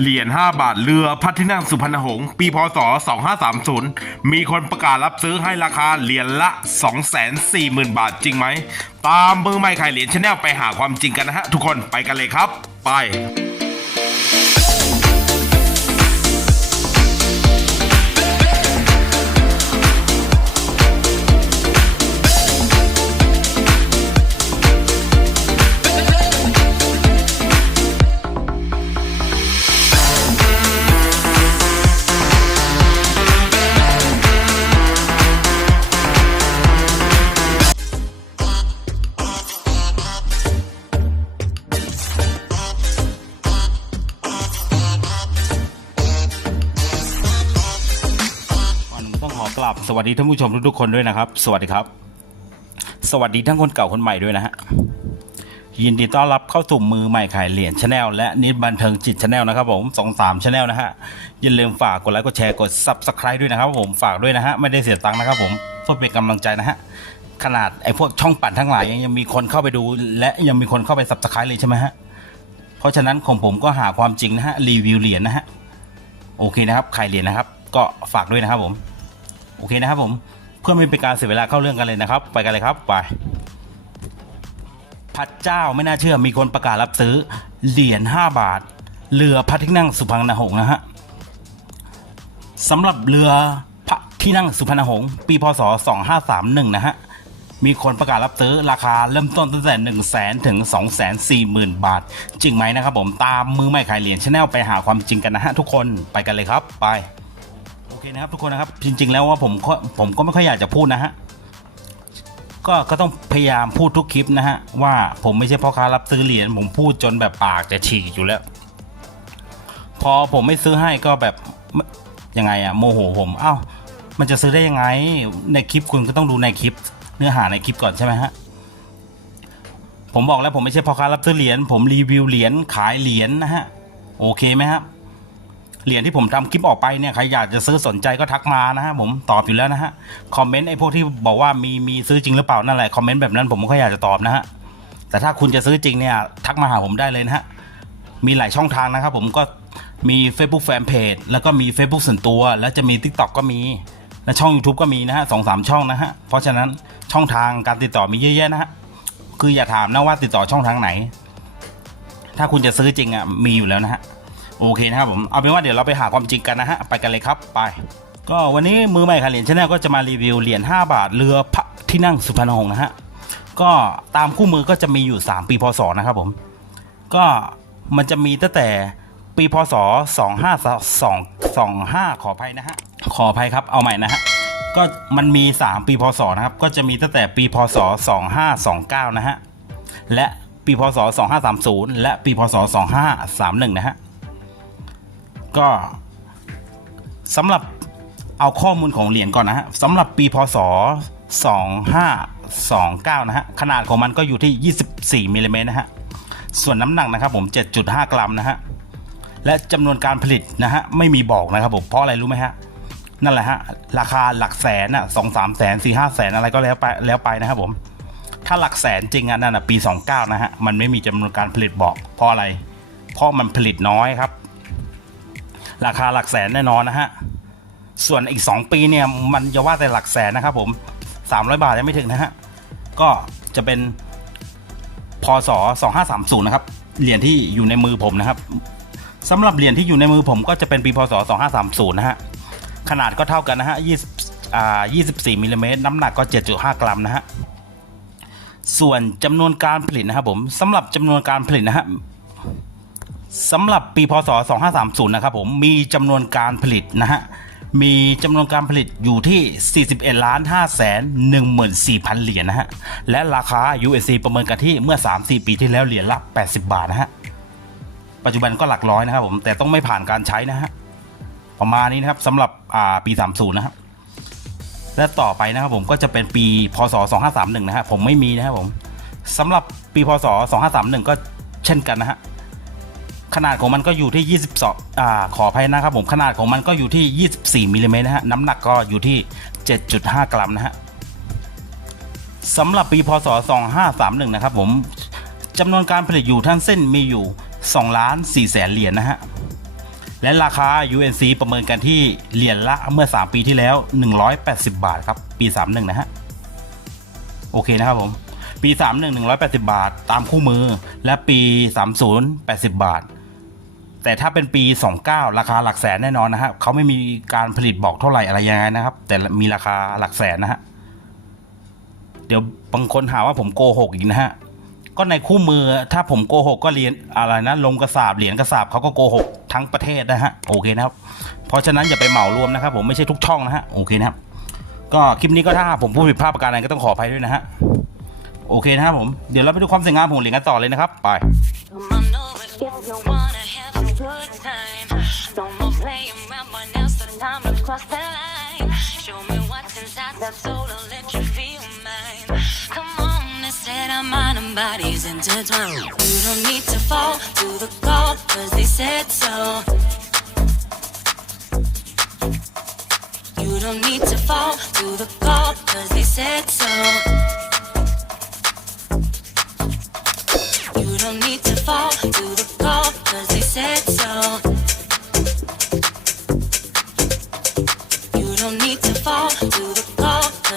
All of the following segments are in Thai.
เหรียญ5 บาทเรือพัทที่นั่งสุพรรณหงษ์ปีพศ 2530 มีคนประกาศรับซื้อให้ราคาเหรียญละ 240,000 บาทจริงไหม ตามมือไม่ขายเหรียญชาแนลไปหาความจริงกันนะฮะทุกคนไปกันเลยครับ ไป สวัสดีท่านผู้ชมทุกๆคนด้วยนะครับ สวัสดีครับ สวัสดีทั้งคนเก่าคนใหม่ด้วยนะฮะยินดีต้อนรับเข้าสู่มือใหม่ขายเหรียญชาแนลและนิดบันเทิงจิตชาแนลนะครับผมสองสามชาแนลนะฮะอย่าลืมฝากกดไลค์กดแชร์กด subscribe ด้วยนะครับผมฝากด้วยนะฮะไม่ได้เสียตังค์นะครับผมเพื่อเป็นกำลังใจนะฮะขนาดไอ้พวกช่องปั่นทั้งหลายยังมีคนเข้าไปดู และยังมีคนเข้าไป subscribe เลยใช่ไหมฮะเพราะฉะนั้นของผมก็หาความจริงนะฮะรีวิวเหรียญนะฮะโอเคนะครับขายเหรียญนะครับ ก็ฝากด้วยนะครับผม อเคนะครับผมเพื่อไม่เป็นการเสียเวลาเข้าเรื่องกันเลยนะครับ ไปกันเลยครับไปพระเจ้าไม่น่าเชื่อมีคนประกาศรับซื้อเหรียญ5บาท เรือพระที่นั่งสุพรรณหงษ์นะฮะสำหรับเรือพระที่นั่งสุพรรณหงษ์ปีพศ 2531 นะฮะมีคนประกาศรับซื้อราคาเริ่มต้นตั้งแต่ 1 0 0 0 0แสนถึง2 4 0 0 0 0 บาท จริงไหมนะครับผมตามมือไม่ขายเหรียญชาแนลไปหาความจริงกันนะฮะทุกคนไปกันเลยครับไป เคนะครับทุกคนนะครับจริง ๆ แล้วว่าผมก็ผมก็ไม่ค่อยอยากจะพูดนะฮะก็ก็ต้องพยายามพูดทุกคลิปนะฮะว่าผมไม่ใช่พ่อค้ารับซื้อเหรียญผมพูดจนแบบปากจะฉีกอยู่แล้ว พอผมไม่ซื้อให้ก็แบบยังไงอะโมโหผมเอ้ามันจะซื้อได้ยังไง ในคลิปคุณก็ต้องดูในคลิป เนื้อหาในคลิปก่อนใช่ไหมฮะผมบอกแล้วผมไม่ใช่พ่อค้ารับซื้อเหรียญผมรีวิวเหรียญขายเหรียญนะฮะโอเคไหมครับ เหรียญที่ผมทำคลิปออกไปเนี่ยใครอยากจะซื้อสนใจก็ทักมานะฮะผมตอบอยู่แล้วนะฮะคอมเมนต์ไอ้พวกที่บอกว่ามีมีซื้อจริงหรือเปล่านั่นแหละคอมเมนต์แบบนั้นผมไม่ค่อยอยากจะตอบนะฮะแต่ถ้าคุณจะซื้อจริงเนี่ยทักมาหาผมได้เลยนะฮะมีหลายช่องทางนะครับผมก็มี Facebook Fanpage แล้วก็มี Facebook ส่วนตัว แล้วจะมี TikTok ก็มีและช่อง YouTube ก็มีนะฮะสองสามช่องนะฮะเพราะฉะนั้นช่องทางการติดต่อมีเยอะแยะนะฮะคืออย่าถามนะว่าติดต่อช่องทางไหน ถ้าคุณจะซื้อจริงอะมีอยู่แล้วนะฮะ โอเคนะครับผมเอาเป็นว่าเดี๋ยวเราไปหาความจริงกันนะฮะไปกันเลยครับไป ก็วันนี้มือใหม่ค่ะเหรียญชาแนลก็จะมารีวิวเหรียญ5บาทเรือพระที่นั่งสุพรรณหงษ์นะฮะก็ตามคู่มือก็จะมีอยู่ 3 ปีพศนะครับผมก็มันจะมีตั้งแต่ปีพศ 2522 25ขออภัยนะฮะขออภัยครับเอาใหม่นะฮะก็มันมี 3 ปีพศนะครับก็จะมีตั้งแต่ปีพศ 2529 นะฮะและปีพศ 2530 และปีพศ 2531 นะฮะ ก็สำหรับเอาข้อมูลของเหรียญก่อนนะฮะสำหรับปีพศ 2529 นะฮะ ขนาดของมันก็อยู่ที่ 24มิลลิเมตรนะฮะ ส่วนน้ำหนักนะครับผม 7.5 กรัมนะฮะ และจำนวนการผลิตนะฮะ ไม่มีบอกนะครับผม เพราะอะไรรู้ไหมฮะ นั่นแหละฮะ ราคาหลักแสนอะสองสามแสนสี่ห้าแสนอะไรก็แล้วไปแล้วไปนะครับผม ถ้าหลักแสนจริงอะนั่นอะปี 29 นะฮะ มันไม่มีจำนวนการผลิตบอก เพราะอะไร เพราะมันผลิตน้อยครับ ราคาหลักแสนแน่นอนนะฮะ ส่วนอีก 2 ปีเนี่ยมันจะว่าแต่หลักแสนนะครับผม 300 บาทยังไม่ถึงนะฮะ ก็จะเป็นพศ2530 นะครับ เหรียญที่อยู่ในมือผมนะครับสำหรับเหรียญที่อยู่ในมือผมก็จะเป็นปีพศ2530 นะฮะ ขนาดก็เท่ากันนะฮะ20อ่า24มิลลิเมตรน้ำหนักก็ 7.5 กรัมนะฮะ ส่วนจำนวนการผลิตนะครับผมสำหรับจำนวนการผลิตนะฮะ สำหรับปีพศ 2530 นะครับผมมีจำนวนการผลิตนะฮะมีจำนวนการผลิตอยู่ที่ 41ล้าน5แสน14,000 เหรียญนะฮะ และราคา USC ประเมินกันที่เมื่อ 3-4 ปีที่แล้วเหรียญละ 80 บาทนะฮะ ปัจจุบันก็หลักร้อยนะครับผม แต่ต้องไม่ผ่านการใช้นะฮะ ประมาณนี้นะครับสำหรับปี 30 นะครับ และต่อไปนะครับผมก็จะเป็นปีพศ 2531 นะฮะ ผมไม่มีนะครับผมสำหรับปีพศ 2531 ก็เช่นกันนะฮะ ขนาดของมันก็อยู่ที่ 22อ่าขออภัยนะครับผมขนาดของมันก็อยู่ที่ 24มิลลิเมตรนะฮะน้ำหนักก็อยู่ที่ 7.5 กรัมนะฮะสำหรับปีพศ 2531 นะครับผมจำนวนการผลิตอยู่ทั้งเส้นมีอยู่2ล้าน4แสนเหรียญนะฮะ และราคา UNC ประเมินกันที่เหรียญละเมื่อ 3 ปีที่แล้ว 180 บาทครับ ปี 31 นะฮะ โอเคนะครับผม ปี 31 180 บาท ตามคู่มือ และปี 30 80 บาท แต่ถ้าเป็นปี 29 ราคาหลักแสนแน่นอนนะฮะเขาไม่มีการผลิตบอกเท่าไหร่อะไรยังไงนะครับ แต่มีราคาหลักแสนนะฮะเดี๋ยวบางคนหาว่าผมโกหกอีกนะฮะก็ในคู่มือถ้าผมโกหกก็เรียนอะไรนะลงกระสาบเหรียญกระสาบเขาก็โกหกทั้งประเทศนะฮะโอเคนะครับ เพราะฉะนั้นอย่าไปเหมารวมนะครับ ผมไม่ใช่ทุกช่องนะฮะโอเคนะครับ ก็คลิปนี้ก็ถ้าผมพูดผิดพลาดประการใดก็ต้องขออภัยด้วยนะฮะโอเคนะครับผมเดี๋ยวเราไปดูความสวยงามของเหรียญกันต่อเลยนะครับ ไป good time. No more playing around, but now's the time to cross the line. Show me what's inside that soul and let you feel mine. Come on, let's set our mind and bodies intertwined. You don't need to fall to the call, cause they said so. You don't need to fall to the call, cause they said so. You don't need to fall to the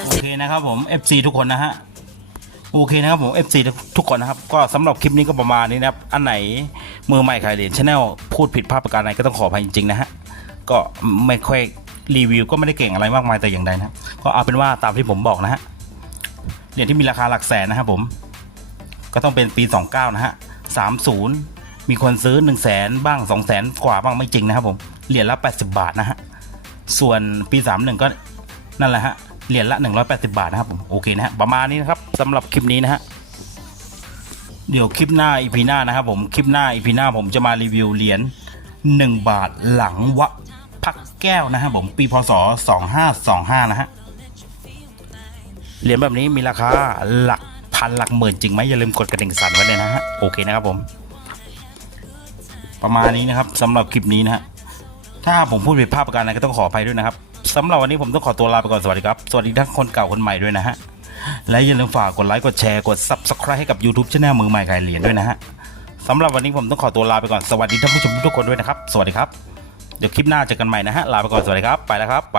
โอเคนะครับผม FC ทุกคนนะฮะ โอเคนะครับผม FC ทุกคนนะครับ ก็สำหรับคลิปนี้ก็ประมาณนี้นะครับ อันไหนมือใหม่ขายเหรียญชาแนลพูดผิดพลาดประการใดก็ต้องขออภัยจริงๆนะฮะ ก็ไม่ค่อยรีวิวก็ไม่ได้เก่งอะไรมากมายแต่อย่างใดนะก็เอาเป็นว่าตามที่ผมบอกนะฮะ เหรียญที่มีราคาหลักแสนนะครับผม ก็ต้องเป็นปี 29 นะฮะ 30 มีคนซื้อ 1 0 0 0 0แสนบ้าง 2 0 0แสนกว่าบ้างไม่จริงนะครับผมเหรียญละ 80 บาทนะฮะส่วนปี31ก็นั่นแหละฮะเหรียญละ 180 บาทนะครับผมโอเคนะฮะประมาณนี้นะครับสำหรับคลิปนี้นะฮะเดี๋ยวคลิปหน้าอีพีหน้านะครับผมคลิปหน้าอีพีหน้าผมจะมารีวิวเหรียญ1 บาทหลังวัดพักแก้วนะครับผมปีพศ 2525 นะฮะเหรียญแบบนี้มีราคาหลักพันหลักหมื่นจริงไหมอย่าลืมกดกระดิ่งสั่นไว้เลยนะฮะโอเคนะครับผม ประมาณนี้นะครับสำหรับคลิปนี้นะฮะถ้าผมพูดผิดพลาดประการใดก็ต้องขออภัยด้วยนะครับสำหรับวันนี้ผมต้องขอตัวลาไปก่อนสวัสดีครับ สวัสดีทั้งคนเก่าคนใหม่ด้วยนะฮะและอย่าลืมฝากกดไลค์กดแชร์กด subscribe ให้กับ YouTube channel มือใหม่ขายเหรียญด้วยนะฮะสำหรับวันนี้ผมต้องขอตัวลาไปก่อนสวัสดีท่านผู้ชมทุกคนด้วยนะครับ สวัสดีครับ เดี๋ยวคลิปหน้าเจอกันใหม่นะฮะลาไปก่อนสวัสดีครับ ไปแล้วครับ ไป